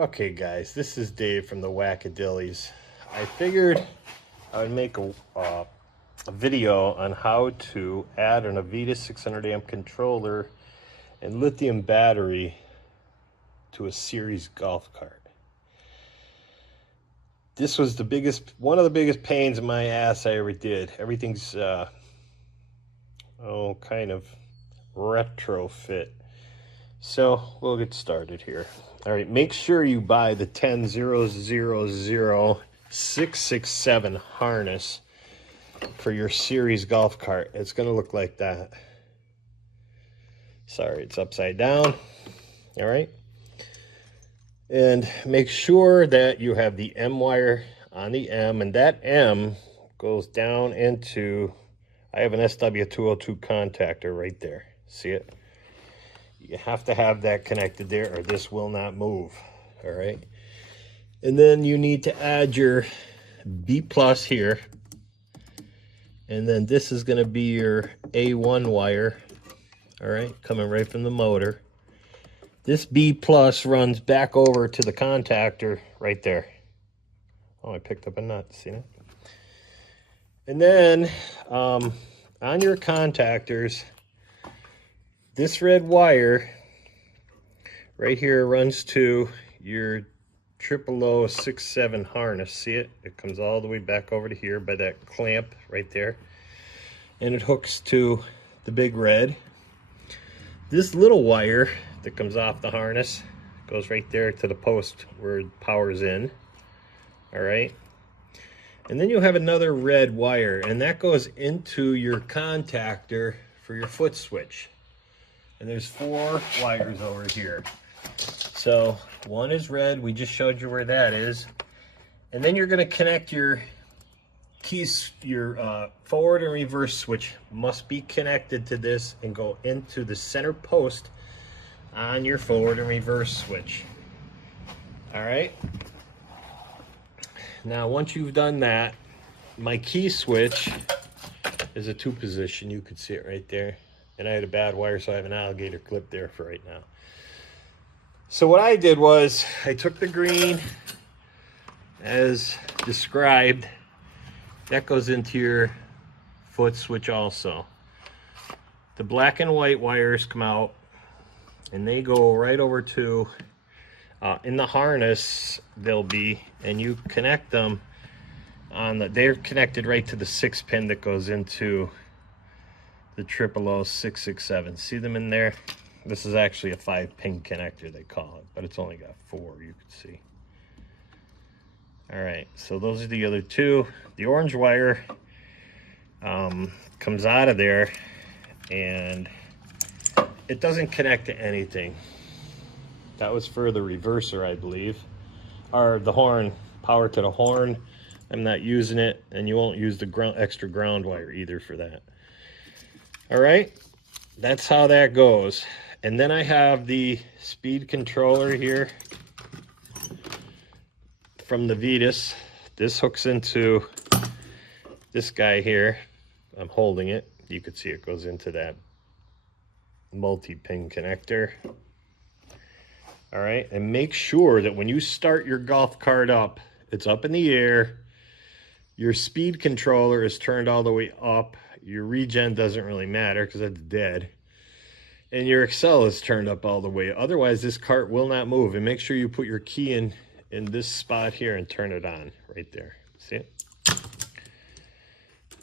Okay guys, this is Dave from the Whack-O-Dillies. I figured I would make a video on how to add an Navitas 600 amp controller and lithium battery to a series golf cart. This was one of the biggest pains in my ass I ever did. Everything's kind of retrofit. So we'll get started here. All right, make sure you buy the 1000667 harness for your series golf cart. It's going to look like that. Sorry, it's upside down. All right. And make sure that you have the M wire on the M, and that M goes down into, I have an SW202 contactor right there. See it? You have to have that connected there or this will not move. All right. And then you need to add your B plus here. And then this is going to be your A1 wire. All right. Coming right from the motor. This B plus runs back over to the contactor right there. Oh, I picked up a nut. See that? And then on your contactors, this red wire right here runs to your 00067 harness. See it? It comes all the way back over to here by that clamp right there. And it hooks to the big red. This little wire that comes off the harness goes right there to the post where power's in. All right. And then you have another red wire, and that goes into your contactor for your foot switch. And there's 4 wires over here. So one is red. We just showed you where that is. And then you're going to connect your keys, your forward and reverse switch must be connected to this and go into the center post on your forward and reverse switch. All right. Now, once you've done that, my key switch is a 2-position. You could see it right there. And I had a bad wire, so I have an alligator clip there for right now. So what I did was I took the green as described. That goes into your foot switch also. The black and white wires come out and they go right over to, in the harness they'll be, and you connect them on they're connected right to the 6-pin that goes into the 0000667. See them in there? This is actually a 5-pin connector, they call it, but it's only got 4, you can see. All right, so those are the other 2. The orange wire comes out of there, and it doesn't connect to anything. That was for the reverser, I believe, or the horn, power to the horn. I'm not using it, and you won't use the extra ground wire either for that. All right, that's how that goes. And then I have the speed controller here from the Navitas. This hooks into this guy here. I'm holding it. You can see it goes into that multi-pin connector. All right, and make sure that when you start your golf cart up, it's up in the air. Your speed controller is turned all the way up. Your regen doesn't really matter because that's dead. And your Excel is turned up all the way. Otherwise, this cart will not move. And make sure you put your key in this spot here and turn it on right there. See it?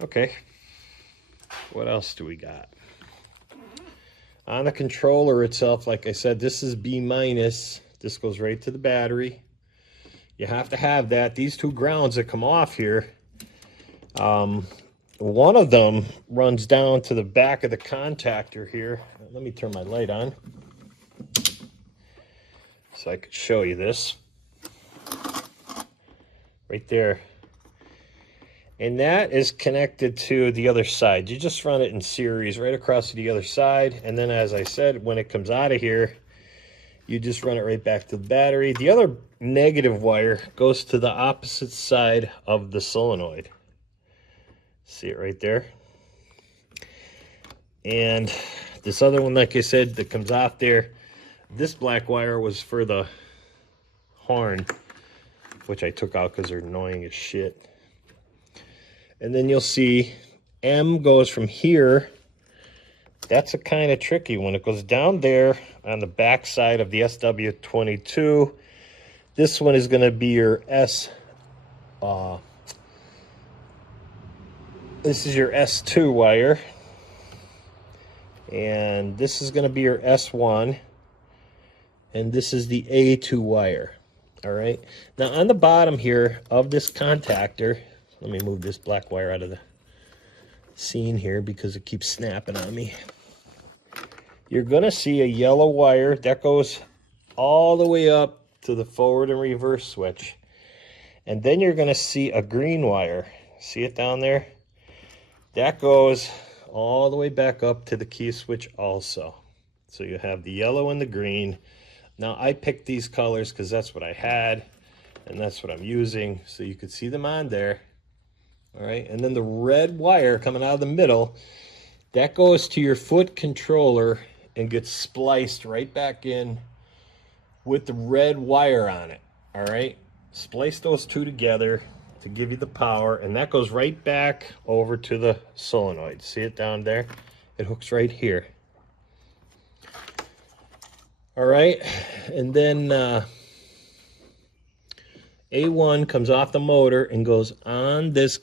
Okay. What else do we got? On the controller itself, like I said, this is B-. This goes right to the battery. You have to have that. These 2 grounds that come off here, one of them runs down to the back of the contactor here. Let me turn my light on so I could show you this. Right there. And that is connected to the other side. You just run it in series right across to the other side. And then, as I said, when it comes out of here, you just run it right back to the battery. The other negative wire goes to the opposite side of the solenoid. See it right there? And this other one, like I said, that comes off there, this black wire was for the horn, which I took out because they're annoying as shit. And then you'll see M goes from here. That's a kind of tricky one. It goes down there on the back side of the SW22. This one is going to be your this is your S2 wire. And this is going to be your S1. And this is the A2 wire. All right. Now on the bottom here of this contactor, let me move this black wire out of the scene here because it keeps snapping on me. You're going to see a yellow wire that goes all the way up to the forward and reverse switch. And then you're going to see a green wire. See it down there? That goes all the way back up to the key switch also. So you have the yellow and the green. Now I picked these colors because that's what I had and that's what I'm using. So you could see them on there. All right. And then the red wire coming out of the middle, that goes to your foot controller and gets spliced right back in with the red wire on it. All right. Splice those two together to give you the power, and that goes right back over to the solenoid. See it down there? It hooks right here. All right, and then A1 comes off the motor and goes on this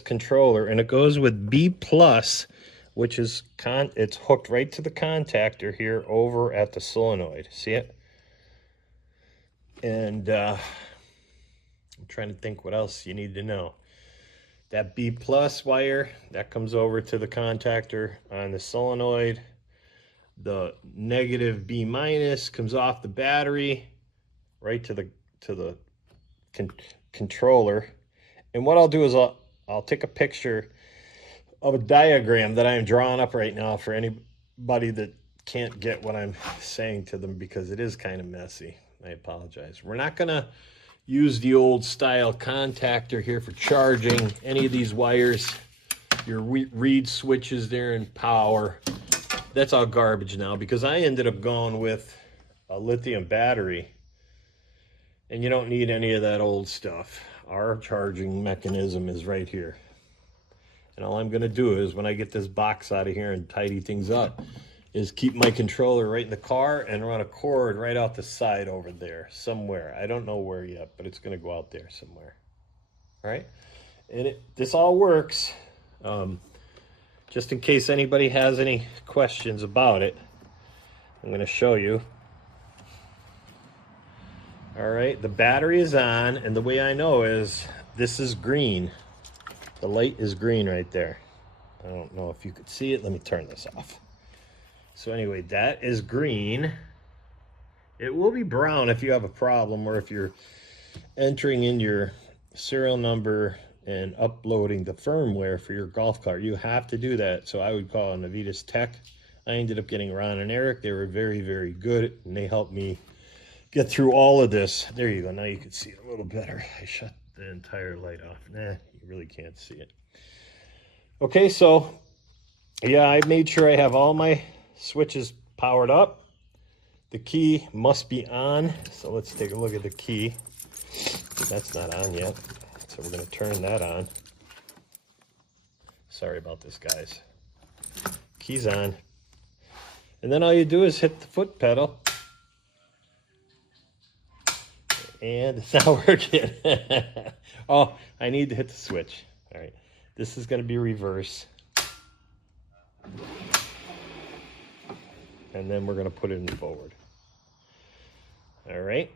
controller, and it goes with B plus, which is it's hooked right to the contactor here over at the solenoid. See it? And I'm trying to think what else you need to know. That B plus wire, that comes over to the contactor on the solenoid. The negative B minus comes off the battery right to the controller. And what I'll do is I'll take a picture of a diagram that I'm drawing up right now for anybody that can't get what I'm saying to them, because it is kind of messy. I apologize. We're not gonna use the old style contactor here for charging any of these wires. Your reed switches there and power, that's all garbage now, because I ended up going with a lithium battery, and you don't need any of that old stuff. Our charging mechanism is right here. And all I'm gonna do is, when I get this box out of here and tidy things up, is keep my controller right in the car and run a cord right out the side over there somewhere. I don't know where yet, but it's gonna go out there somewhere. All right? And this all works. Just in case anybody has any questions about it, I'm going to show you. All right, the battery is on, and the way I know is this is green. The light is green right there. I don't know if you could see it. Let me turn this off. So anyway, that is green. It will be brown if you have a problem, or if you're entering in your serial number and uploading the firmware for your golf cart. You have to do that. So I would call Navitas Tech. I ended up getting Ron and Eric. They were very, very good, and they helped me get through all of this. There you go. Now you can see it a little better. I shut the entire light off. Nah, you really can't see it. Okay, so yeah, I made sure I have all my switches powered up. The key must be on. So let's take a look at the key. That's not on yet. So we're going to turn that on. Sorry about this, guys. Key's on. And then all you do is hit the foot pedal. And it's not working. Oh, I need to hit the switch. All right. This is going to be reverse. And then we're going to put it in forward. All right.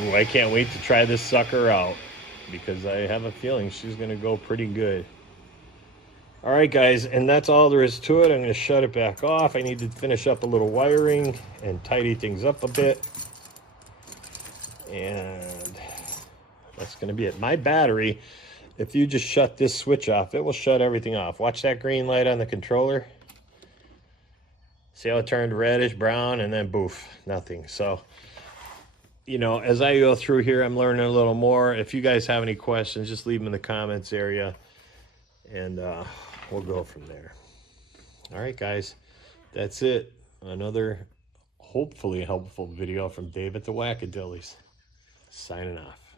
Ooh, I can't wait to try this sucker out, because I have a feeling she's going to go pretty good. All right, guys, and that's all there is to it. I'm going to shut it back off. I need to finish up a little wiring and tidy things up a bit. And that's going to be it. My battery, if you just shut this switch off, it will shut everything off. Watch that green light on the controller. See how it turned reddish brown, and then boof, nothing. So, you know, as I go through here, I'm learning a little more. If you guys have any questions, just leave them in the comments area, and we'll go from there. All right, guys, that's it. another hopefully helpful video from Dave at the Whack-O-Dillies. Signing off.